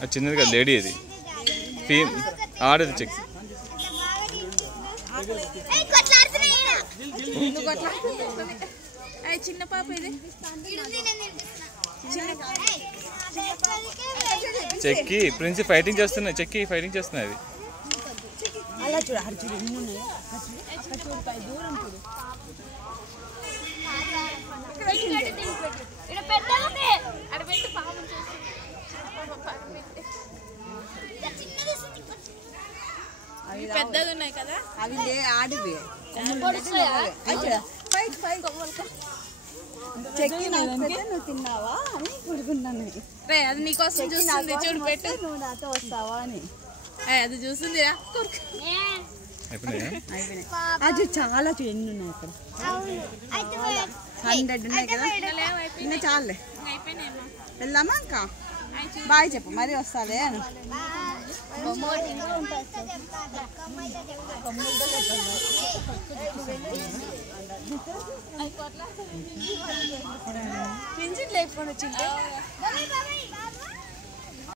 అది చిన్నది కదా లేడీ, ఇది ఆడది చెక్. చిన్న పాప ఇది చెక్కి ప్రిన్స్ ఫైటింగ్ చేస్తున్నాయి, చెక్కి ఫైటింగ్ చేస్తున్నాయి. అది అలా చూడు, అక్కడ చూడు ఎన్ని ఉన్నాయి, అక్కడ చూడు పై దూరం చూడు. పెద్దగా ఉన్నాయి కదా అవి ఆడివి చెక్కి నువ్వు తిన్నావా అని కొడుకున్నాను. అది నీకోసం చూస్తుంది, చూడు పెట్టు, నువ్వు నాతో వస్తావా అని. అది చూస్తుంది. అది చాలా ఎన్ని ఉన్నాయి అక్కడ, 100 ఉన్నాయి కదా. ఇంకా చాలే, వెళ్దామా ఇంకా. బాయ్ చెప్పు, మరి వస్తాలే అని. పింఛన్ లేకపోతే వచ్చింటే